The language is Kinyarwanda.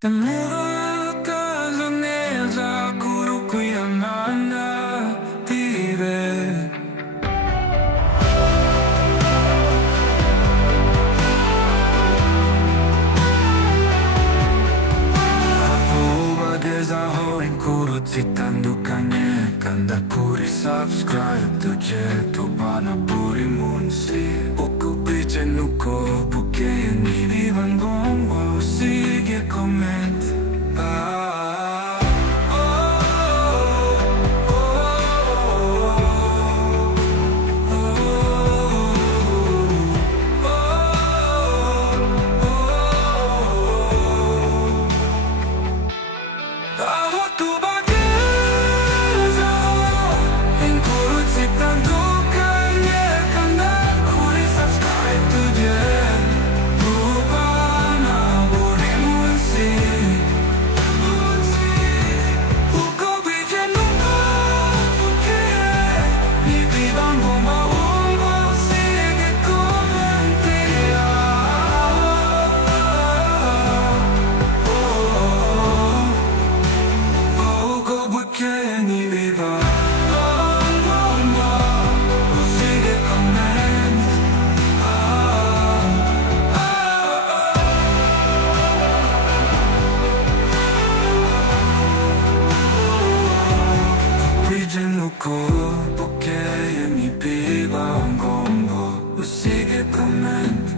Temor casaneza guru kuyamana vive. Afuba desaho en kuru citandukannya kanda puri subscribe tuje tu bana puri munsi uku bijenuko buke ni vivan gombo sigue comment. Porque mi piba un gombo sigue comentando.